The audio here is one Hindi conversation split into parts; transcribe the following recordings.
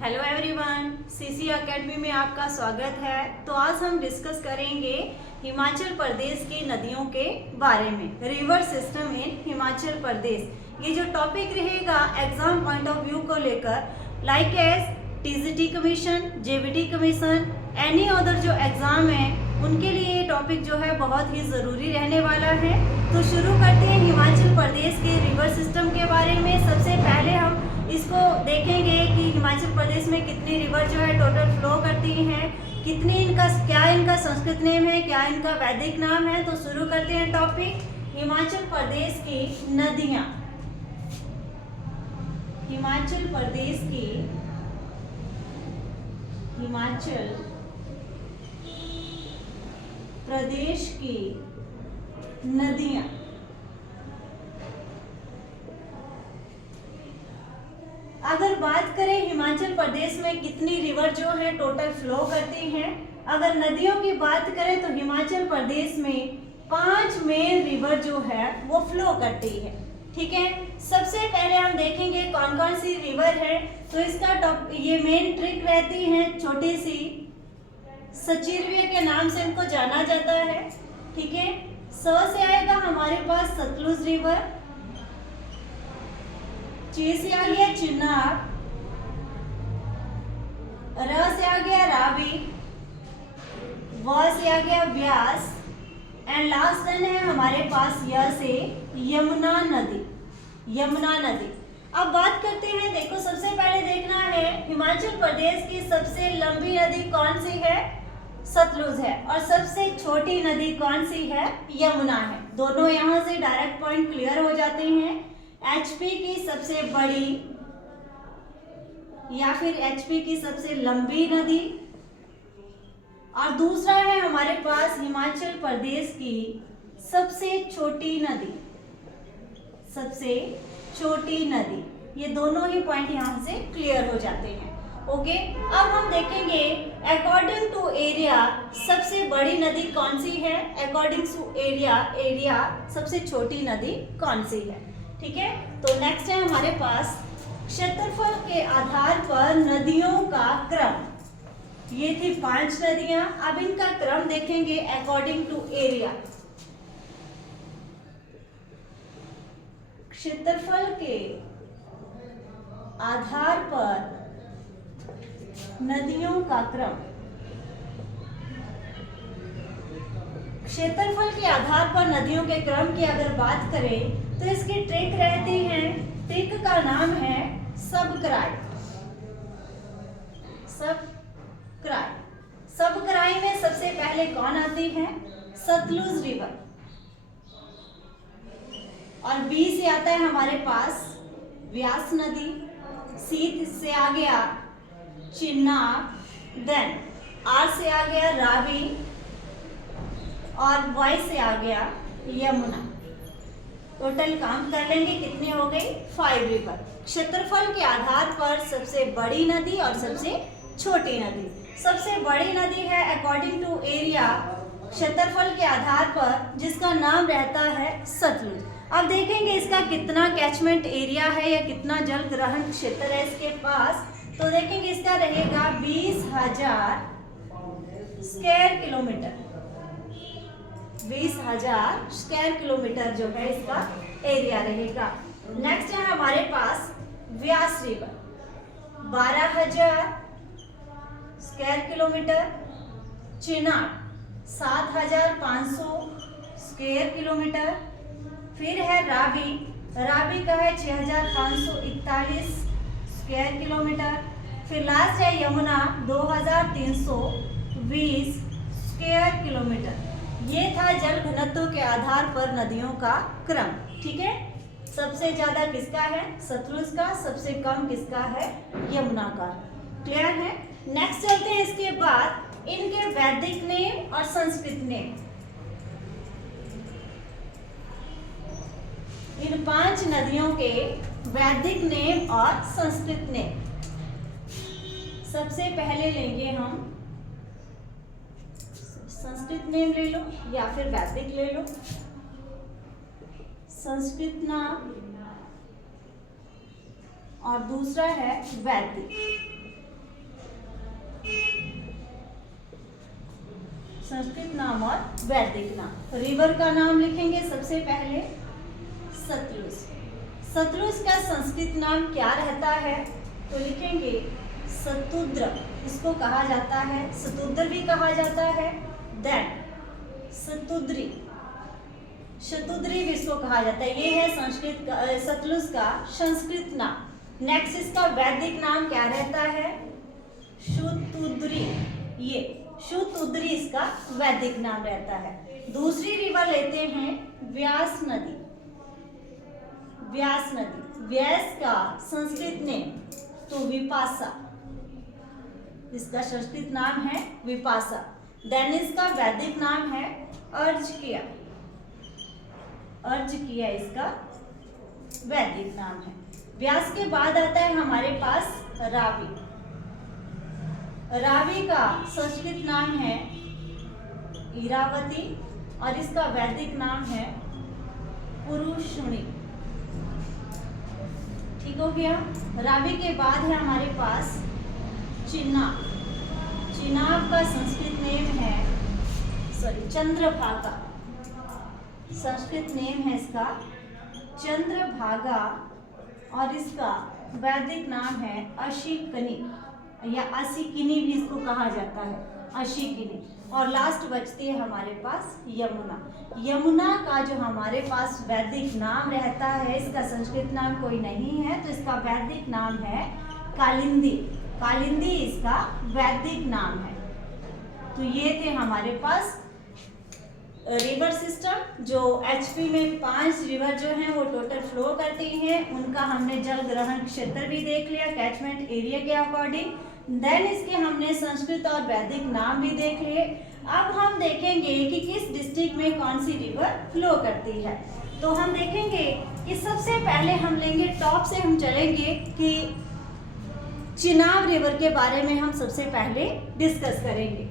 हेलो एवरीवन, सीसी एकेडमी में आपका स्वागत है। तो आज हम डिस्कस करेंगे हिमाचल प्रदेश की नदियों के बारे में, river system in Himachal Pradesh. ये जो टॉपिक रहेगा एग्जाम पॉइंट ऑफ व्यू को लेकर, like as TGT commission, JBT commission, any other जो एग्जाम है उनके लिए ये टॉपिक जो है बहुत ही ज़रूरी रहने वाला है। तो शुरू करते हैं हिमाचल प्रदेश के रिवर सिस्टम के बारे में। सबसे पहले हम इसको देखेंगे कि हिमाचल प्रदेश में कितनी रिवर जो है टोटल फ्लो करती हैं, कितनी इनका क्या इनका संस्कृत नेम है, क्या इनका वैदिक नाम है। तो शुरू करते हैं टॉपिक हिमाचल प्रदेश की नदियाँ। हिमाचल प्रदेश की नदियाँ। अगर बात करें हिमाचल प्रदेश में कितनी रिवर जो है टोटल फ्लो करती हैं, अगर नदियों की बात करें तो हिमाचल प्रदेश में 5 मेन रिवर जो है वो फ्लो करती है। ठीक है, सबसे पहले हम देखेंगे कौन कौन सी रिवर है। तो इसका ये मेन ट्रिक रहती है, छोटी सी सचिरवे के नाम से इनको जाना जाता है। ठीक है, स से आएगा हमारे पास सतलुज रिवर, ची से आ गया चिनाब, र से आ गया रावी, व से आ गया व्यास, एंड लास्ट रन है हमारे पास य से यमुना नदी। यमुना नदी। अब बात करते हैं, देखो सबसे पहले देखना है हिमाचल प्रदेश की सबसे लंबी नदी कौन सी है, सतलुज है, और सबसे छोटी नदी कौन सी है, यमुना है। दोनों यहाँ से डायरेक्ट पॉइंट क्लियर हो जाते हैं। एचपी की सबसे बड़ी या फिर एचपी की सबसे लंबी नदी, और दूसरा है हमारे पास हिमाचल प्रदेश की सबसे छोटी नदी। सबसे छोटी नदी, ये दोनों ही पॉइंट यहाँ से क्लियर हो जाते हैं। ओके, अब हम देखेंगे अकॉर्डिंग टू एरिया सबसे बड़ी नदी कौन सी है, अकॉर्डिंग टू एरिया सबसे छोटी नदी कौन सी है। ठीक है, तो नेक्स्ट है हमारे पास क्षेत्रफल के आधार पर नदियों का क्रम। ये थी 5 नदियां, अब इनका क्रम देखेंगे अकॉर्डिंग टू एरिया। क्षेत्रफल के आधार पर नदियों का क्रम। क्षेत्रफल के आधार पर नदियों के क्रम की अगर बात करें तो इसकी ट्रिक रहती है, ट्रिक का नाम है सबक्राई। सबक्राई में सबसे पहले कौन आती है, सतलुज रिवर, और बी से आता है हमारे पास व्यास नदी, सी से आ गया चिनाब, देन आर से आ गया रावी, और वाई से आ गया यमुना। टोटल काउंट कर लेंगे कितने हो गए, 5 रिवर। क्षेत्रफल के आधार पर सबसे बड़ी नदी और सबसे छोटी नदी। सबसे बड़ी नदी है अकॉर्डिंग टू एरिया, क्षेत्रफल के आधार पर, जिसका नाम रहता है सतलुज। अब देखेंगे इसका कितना कैचमेंट एरिया है या कितना जल ग्रहण क्षेत्र है इसके पास। तो देखेंगे इसका रहेगा 20,000 स्क्वायर किलोमीटर। 20,000 स्क्वायर किलोमीटर जो है इसका एरिया रहेगा। नेक्स्ट है हमारे पास Beas river, 12,000 square kilometre. Chenab 7,500 square kilometre. फिर है रावी, रावी का है 6,541 स्क्वायर किलोमीटर। फिर लास्ट है यमुना 2,320 स्क्वायर किलोमीटर। ये था जल घनत्व के आधार पर नदियों का क्रम। ठीक है, सबसे ज्यादा किसका है, सतलुज का, सबसे कम किसका है, यमुना का। क्लियर है। नेक्स्ट चलते हैं, इसके बाद इनके वैदिक नेम और संस्कृत नेम। इन 5 नदियों के वैदिक नेम और संस्कृत नेम। सबसे पहले लेंगे हम संस्कृत नेम, ले लो या फिर वैदिक ले लो। संस्कृत नाम और दूसरा है वैदिक। नाम और वैदिक नाम। रिवर का नाम लिखेंगे सबसे पहले सतलुज। सतलुज का संस्कृत नाम क्या रहता है? तो लिखेंगे शतुद्र, इसको कहा जाता है, शतुद्र भी कहा जाता है, देन शतुद्री, शतुद्री भी इसको कहा जाता है। ये है संस्कृत का सतलुज का संस्कृत नाम। नेक्स्ट इसका वैदिक नाम क्या रहता है? शतुद्री। ये शतुद्री इसका वैदिक नाम रहता है। दूसरी रिवर लेते हैं व्यास नदी। व्यास नदी, व्यास का संस्कृत नेम तो विपाशा, इसका संस्कृत नाम है विपाशा। देन इसका वैदिक नाम है अर्जकिया। अर्जकिया इसका वैदिक नाम है। व्यास के बाद आता है हमारे पास रावी। रावी का संस्कृत नाम है इरावती और इसका वैदिक नाम है पुरुषुणी। ठीक हो गया। रावी के बाद है हमारे पास चिनाब। चिनाब का संस्कृत नेम है चंद्रभागा। संस्कृत नेम है इसका चंद्रभागा और इसका वैदिक नाम है अशिकनी या अशिकिनी भी इसको कहा जाता है, अशिकिनी। और लास्ट बचती है हमारे पास यमुना। यमुना का जो हमारे पास वैदिक नाम रहता है, इसका संस्कृत नाम कोई नहीं है, तो इसका वैदिक नाम है कालिंदी। कालिंदी इसका वैदिक नाम है। तो ये थे हमारे पास रिवर सिस्टम। जो एचपी में 5 रिवर जो हैं वो टोटल फ्लो करती हैं, उनका हमने जल ग्रहण क्षेत्र भी देख लिया कैचमेंट एरिया के अकॉर्डिंग। देन इसके हमने संस्कृत और वैदिक नाम भी देख लिए। अब हम देखेंगे कि किस डिस्ट्रिक्ट में कौन सी रिवर फ्लो करती है। तो हम देखेंगे कि सबसे पहले हम लेंगे टॉप से, हम चलेंगे कि चिनाब रिवर के बारे में हम सबसे पहले डिस्कस करेंगे।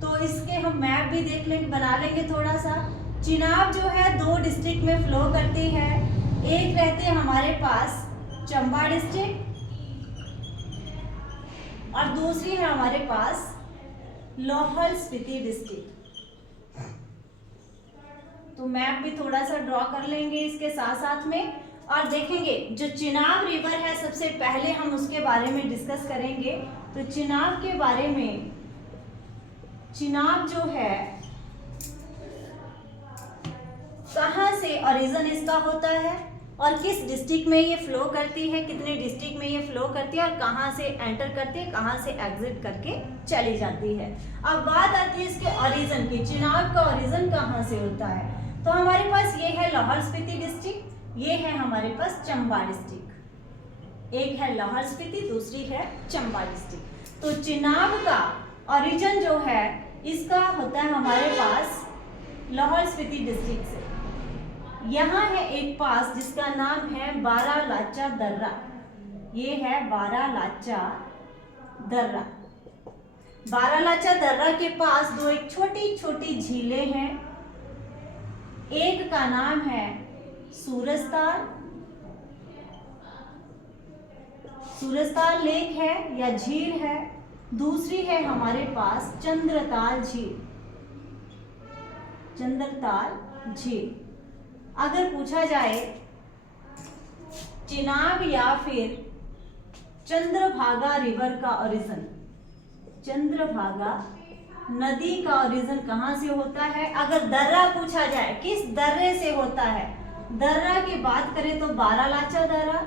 तो इसके हम मैप भी देख लेंगे, बना लेंगे थोड़ा सा। चिनाब जो है 2 डिस्ट्रिक्ट में फ्लो करती है। एक रहते हैं हमारे पास चंबा डिस्ट्रिक्ट और दूसरी है हमारे पास लाहौल स्पीति डिस्ट्रिक्ट। तो मैप भी थोड़ा सा ड्रॉ कर लेंगे इसके साथ साथ में और देखेंगे जो चिनाब रिवर है सबसे पहले हम उसके बारे में डिस्कस करेंगे। तो चिनाब के बारे में, चिनाब जो है कहाँ से ओरिजिन इसका होता है और किस डिस्ट्रिक्ट में ये फ्लो करती है, कितने डिस्ट्रिक्ट में ये फ्लो करती है और कहाँ से एंटर करती है, कहाँ से एग्जिट करके चली जाती है। अब बात आती है इसके ओरिजिन की, चिनाब का ओरिजिन कहाँ से होता है। तो हमारे पास ये है लाहौल स्पीति डिस्ट्रिक्ट, ये है हमारे पास चंबा डिस्ट्रिक्ट। एक है लाहौल स्पीति, दूसरी है चंबा डिस्ट्रिक्ट। तो चिनाब का ओरिजिन जो है इसका होता है हमारे पास लाहौल स्पीति डिस्ट्रिक्ट से। यहाँ है एक पास जिसका नाम है बारालाचा दर्रा। ये है बारालाचा दर्रा। बारालाचा दर्रा के पास 2 एक छोटी छोटी झीलें हैं। एक का नाम है सूरजताल, सूरजताल लेक है या झील है। दूसरी है हमारे पास चंद्रताल झील, चंद्रताल झील। अगर पूछा जाए चिनाब या फिर चंद्रभागा रिवर का ओरिजिन, चंद्रभागा नदी का ओरिजिन कहाँ से होता है। अगर दर्रा पूछा जाए किस दर्रे से होता है, दर्रा की बात करें तो बारालाचा दर्रा,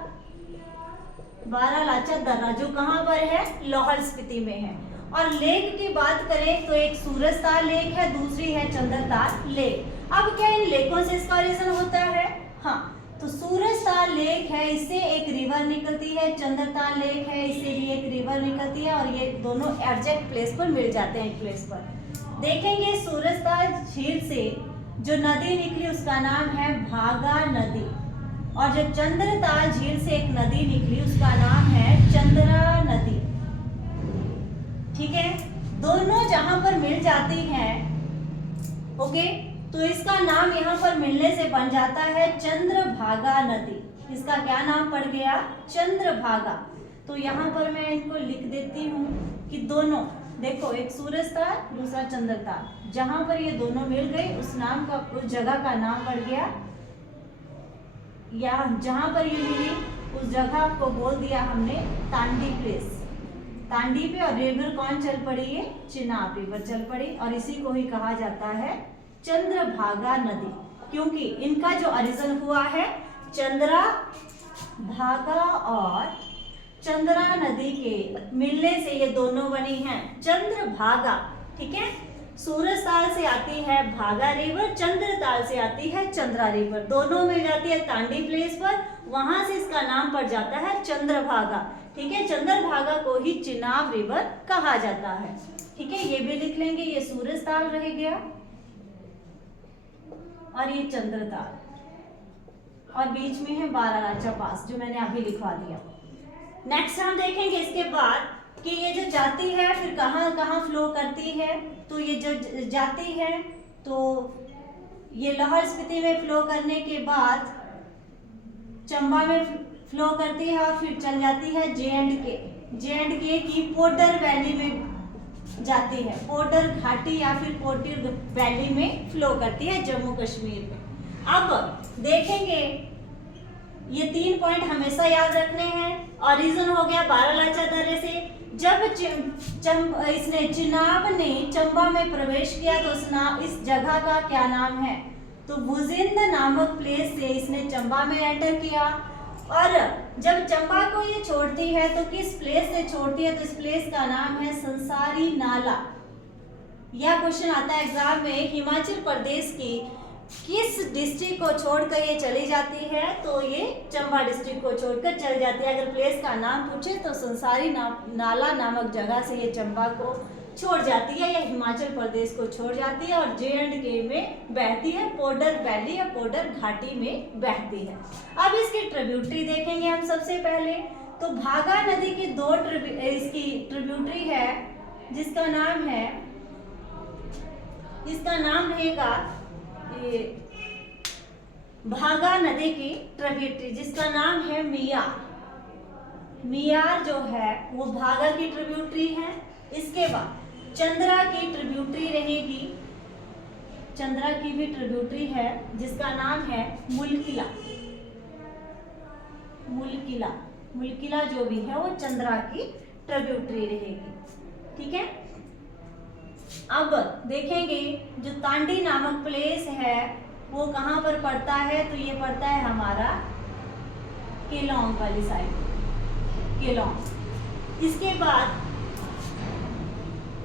बारालाचा दर्रा जो कहाँ पर है, लाहौल स्पीति में है। और लेक की बात करें तो एक सूरजताल लेक है, दूसरी है चंद्रताल लेक। अब क्या इन लेकों से इसका ओरिजिन होता है? हाँ, तो सूरजताल लेक है, इससे एक रिवर निकलती है, चंद्रताल लेक है, इससे भी एक रिवर निकलती है और ये दोनों एग्जैक्ट प्लेस पर मिल जाते हैं एक प्लेस पर। देखेंगे सूरजताल झील से जो नदी निकली उसका नाम है भागा नदी और जो चंद्रताल झील से एक नदी निकली उसका नाम है चंद्रा नदी। ठीक है, दोनों जहां पर मिल जाती हैं, ओके, तो इसका नाम यहाँ पर मिलने से बन जाता है चंद्रभागा नदी। इसका क्या नाम पड़ गया? चंद्रभागा। तो यहाँ पर मैं इनको लिख देती हूँ कि दोनों देखो एक सूरज ताल दूसरा चंद्र ताल, जहां पर ये दोनों मिल गए उस जगह का नाम पड़ गया, या जहां पर ये मिली उस जगह को बोल दिया हमने तांडी प्लेस। तांडी पे और रिवर कौन चल पड़ी है, चिनाब रिवर चल पड़ी, और इसी को ही कहा जाता है चंद्रभागा नदी, क्योंकि इनका जो ओरिजिन हुआ है चंद्रा भागा और चंद्रा नदी के मिलने से ये दोनों बनी हैं चंद्रभागा। ठीक है, सूरज ताल से आती है भागा रिवर, चंद्र ताल से आती है चंद्रा रिवर, दोनों मिल जाती है तांडी प्लेस पर, वहां से इसका नाम पड़ जाता है चंद्रभागा। ठीक है, चंद्रभागा को ही चिनाब रिवर कहा जाता है। ठीक है, ये भी लिख लेंगे, ये सूरज ताल रह गया और ये चंद्र ताल, और बीच में है बारालाचा पास जो मैंने अभी लिखवा दिया। नेक्स्ट हम देखेंगे इसके बाद कि ये जो जाती है फिर कहाँ कहाँ फ्लो करती है। तो ये जो जाती है तो ये लाहौल स्पीति में फ्लो करने के बाद चंबा में फ्लो करती है और फिर चल जाती है जे.एंड.के की पोडर वैली में जाती है, पोडर घाटी या फिर पोडर वैली में फ्लो करती है जम्मू कश्मीर में। अब देखेंगे ये 3 पॉइंट हमेशा याद रखने हैं। ओरिजिन हो गया बारालाचा दर्रे से, जब इसने चिनाब ने चंबा में प्रवेश किया तो इस जगह का क्या नाम है, तो भुजिंद नामक प्लेस से इसने चंबा में एंटर किया, और जब चंबा को ये छोड़ती है तो किस प्लेस से छोड़ती है, तो इस प्लेस का नाम है संसारी नाला। यह क्वेश्चन आता है एग्जाम में, हिमाचल प्रदेश की किस डिस्ट्रिक्ट को छोड़कर ये चली जाती है, तो ये चंबा डिस्ट्रिक्ट को छोड़कर चल जाती है। अगर प्लेस का नाम पूछे तो संसारी नाला नामक जगह से ये चंबा को छोड़ जाती है या हिमाचल प्रदेश को छोड़ जाती है और जे.एंड.के में बहती है, पोडर वैली या पोडर घाटी में बहती है। अब इसकी ट्रिब्यूटरी देखेंगे हम सबसे पहले। तो भागा नदी की इसकी ट्रिब्यूटरी है जिसका नाम है, इसका नाम रहेगा भागा नदी की ट्रिब्यूटरी जिसका नाम है मियार। मियार जो है वो भागा की ट्रिब्यूटरी है। इसके बाद चंद्रा की ट्रिब्यूटरी रहेगी, चंद्रा की भी ट्रिब्यूटरी है जिसका नाम है मुलकिला। मुलकिला मुलकिला जो भी है वो चंद्रा की ट्रिब्यूटरी रहेगी। ठीक है, अब देखेंगे जो तांडी नामक प्लेस है वो कहाँ पर पड़ता है, तो ये पड़ता है हमारा केलोंग वाली साइड, केलोंग। इसके बाद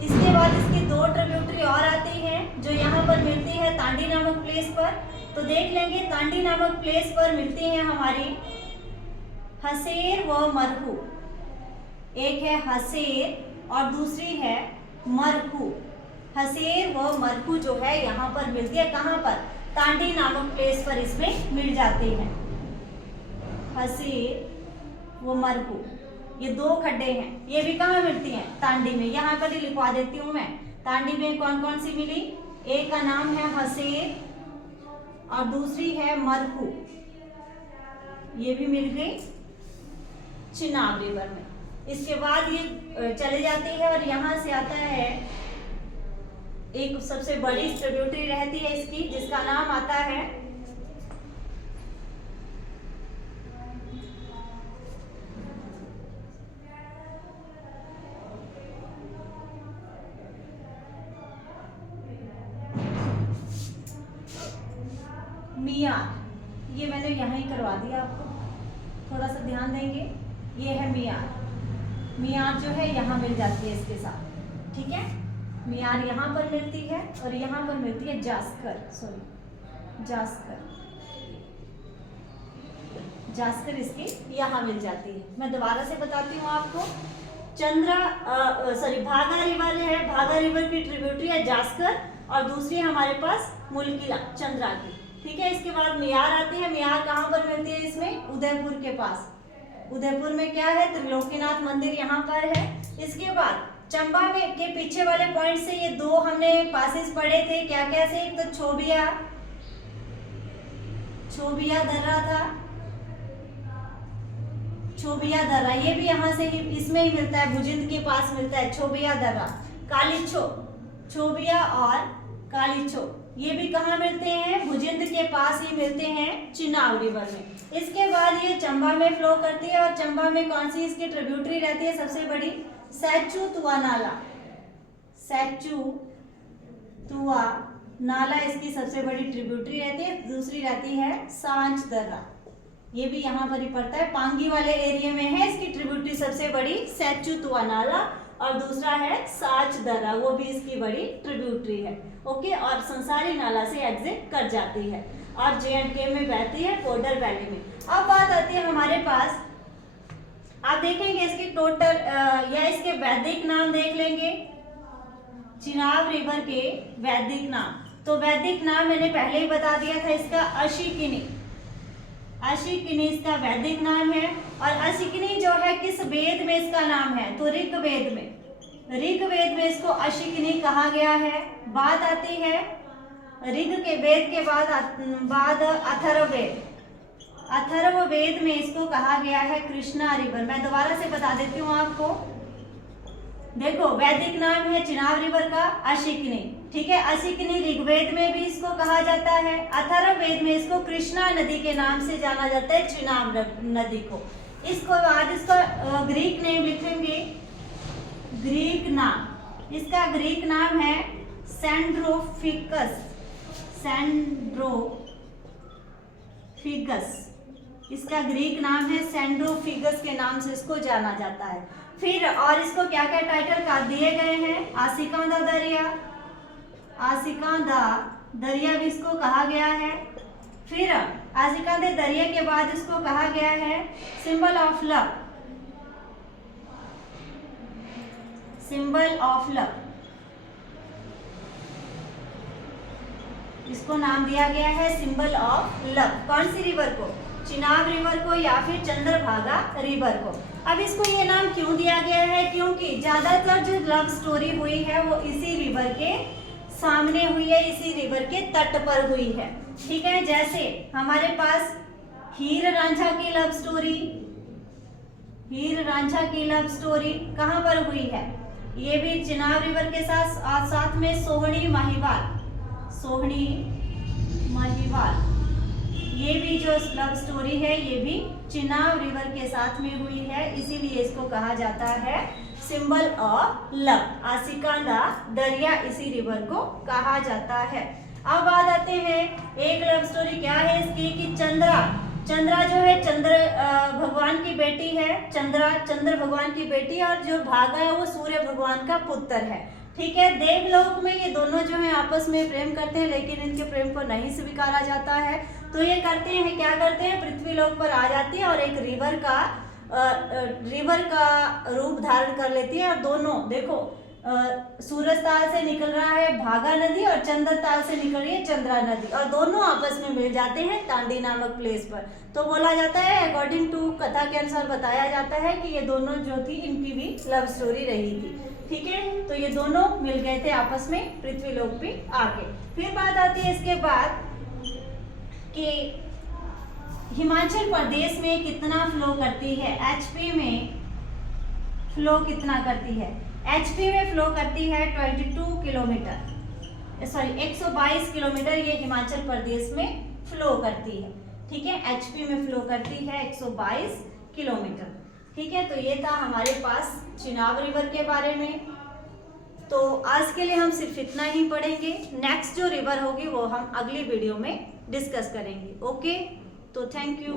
इसकी 2 ट्रिब्यूटरी और आती हैं जो यहाँ पर मिलती है तांडी नामक प्लेस पर। तो देख लेंगे, तांडी नामक प्लेस पर मिलती है हमारी हसेर व मरहू। एक है हसेर और दूसरी है मरहू। हसेर व मरहू जो है यहाँ पर मिलती है, कहाँ पर, तांडी नामक प्लेस पर इसमें मिल जाती है हसेर व मरहू। ये 2 खड्डे हैं, ये भी कहाँ मिलती हैं, तांडी में। यहाँ पर ही लिखवा देती हूँ मैं, तांडी में कौन कौन सी मिली, एक का नाम है हसेर और दूसरी है मरहू, ये भी मिल गई चिनाब रिवर में। इसके बाद ये चले जाती है और यहाँ से आता है एक सबसे बड़ी ट्रिब्यूटरी रहती है इसकी जिसका नाम आता है मियार। ये मैंने यहाँ ही करवा दिया आपको, थोड़ा सा ध्यान देंगे। ये है मियार, मियार जो है यहाँ मिल जाती है इसके साथ। ठीक है, मियार यहाँ पर मिलती है और यहाँ पर मिलती है जास्कर इसकी यहाँ मिल जाती है। मैं दोबारा से बताती हूँ आपको, भागा रिवर है, भागा रिवर की ट्रिब्यूटरी है जास्कर और दूसरी हमारे पास मुलकिला चंद्रा की। ठीक है, इसके बाद मियार आती है। मियार कहाँ पर मिलती है, इसमें उदयपुर के पास। उदयपुर में क्या है, त्रिलोकीनाथ मंदिर यहाँ पर है। इसके बाद चंबा में के पीछे वाले पॉइंट से ये 2 हमने पासेस पढ़े थे, क्या क्या से, एक तो छोबिया दर्रा था, छोबिया दर्रा, ये भी यहाँ से ही इसमें ही मिलता है, भुजिंद के पास मिलता है छोबिया दर्रा। कालीछो, छोबिया और कालीछो, ये भी कहाँ मिलते हैं? भुजिंद के पास ही मिलते हैं, चिनाब रिवर में। इसके बाद ये चंबा में फ्लो करती है और चंबा में कौन सी इसकी ट्रिब्यूटरी रहती है सबसे बड़ी? सैचू तुआ नाला। सैचू तुआ नाला इसकी सबसे बड़ी ट्रिब्यूटरी रहती है। दूसरी रहती है सांच दर्रा, ये भी यहाँ पर ही पड़ता है, पांगी वाले एरिया में है। इसकी ट्रिब्यूटरी सबसे बड़ी सैचू तुआ नाला और दूसरा है सांच दर्रा, वो भी इसकी बड़ी ट्रिब्यूटरी है। ओके, और संसारी नाला से एग्जिट कर जाती है और J&K में बहती है कोडर वैली में। अब बात आती है हमारे पास, आप देखेंगे इसकी टोटल या इसके वैदिक नाम देख लेंगे, चिनाब रिवर के वैदिक नाम। तो वैदिक नाम मैंने पहले ही बता दिया था, इसका अशिकिनी। अशिकिनी इसका वैदिक नाम है। और अशिकिनी जो है किस वेद में इसका नाम है? तो ऋग्वेद में। ऋग्वेद में इसको अशिकिनी कहा गया है। बात आती है ऋग के वेद के बाद अथर्ववेद। अथर्ववेद में इसको कहा गया है कृष्णा रिवर। मैं दोबारा से बता देती हूँ आपको, देखो वैदिक नाम है चिनाब रिवर का अशिकिनी, ठीक है। अशिकिनी ऋग्वेद में भी इसको कहा जाता है, अथर्ववेद में इसको कृष्णा नदी के नाम से जाना जाता है, चिनाब नदी को। इसको बाद इसका ग्रीक नेम लिखेंगे, ग्रीक नाम, इसका ग्रीक नाम है सैंड्रोफिकस। सैंड्रोफिगस, इसका ग्रीक नाम है सैंड्रोफिगस के नाम से इसको जाना जाता है। फिर और इसको क्या क्या टाइटल का दिए गए हैं? आशिकांदा दरिया, आशिकांदा दरिया भी इसको कहा गया है। फिर आशिकांदा दरिया के बाद इसको कहा गया है symbol of love, symbol of love, इसको नाम दिया गया है सिंबल ऑफ लव। कौन सी रिवर को? चिनाब रिवर को या फिर चंद्रभागा रिवर को। अब इसको ये नाम क्यों दिया गया है? क्योंकि ज्यादातर जो लव स्टोरी हुई है वो इसी रिवर के सामने हुई है, इसी रिवर के तट पर हुई है, ठीक है। जैसे हमारे पास हीर रांझा की लव स्टोरी, हीर रांझा की लव स्टोरी कहाँ पर हुई है? ये भी चिनाब रिवर के साथ में सोहनी महिवाल, सोहनी महिवाल, ये भी जो लव स्टोरी है ये भी चिनाब रिवर के साथ में हुई है, इसीलिए इसको कहा जाता है सिंबल ऑफ लव। आशिकांदा दरिया इसी रिवर को कहा जाता है। अब बात आते हैं एक लव स्टोरी क्या है इसकी कि चंद्रा, चंद्रा जो है चंद्र भगवान की बेटी है, चंद्रा चंद्र भगवान की बेटी, और जो भागा है वो सूर्य भगवान का पुत्र है, ठीक है। देवलोक में ये दोनों जो है आपस में प्रेम करते हैं, लेकिन इनके प्रेम को नहीं स्वीकारा जाता है। तो ये करते हैं, क्या करते हैं, पृथ्वी लोक पर आ जाती है और एक रिवर का रूप धारण कर लेती है। और दोनों देखो सूरज ताल से निकल रहा है भागा नदी और चंद्र ताल से निकल रही है चंद्रा नदी, और दोनों आपस में मिल जाते हैं तांडी नामक प्लेस पर। तो बोला जाता है, अकॉर्डिंग टू कथा के अनुसार बताया जाता है कि ये दोनों जो थी इनकी भी लव स्टोरी रही थी, ठीक है। तो ये दोनों मिल गए थे आपस में पृथ्वी लोक पे आके। फिर बात आती है इसके बाद कि हिमाचल प्रदेश में कितना फ्लो करती है, एचपी में फ्लो कितना करती है? एचपी में फ्लो करती है 22 किलोमीटर, सॉरी 122 किलोमीटर ये हिमाचल प्रदेश में फ्लो करती है, ठीक है। एचपी में फ्लो करती है 122 किलोमीटर, ठीक है। तो ये था हमारे पास चिनाब रिवर के बारे में। तो आज के लिए हम सिर्फ इतना ही पढ़ेंगे, नेक्स्ट जो रिवर होगी वो हम अगली वीडियो में डिस्कस करेंगे। ओके, तो थैंक यू।